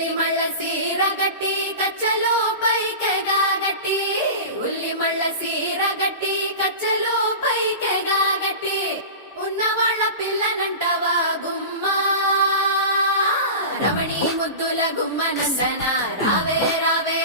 ఉల్లి మళ్ళ సీర గట్టి కచ్చలో పైకెగా గట్టి ఉల్లి మళ్ళ సీర గట్టి కచ్చలో పైకెగా గట్టి ఉన్నవాళ్ళ పిల్లనంటవా గుమ్మా రమణి ముద్దుల గుమ్మ నందన రావే రావే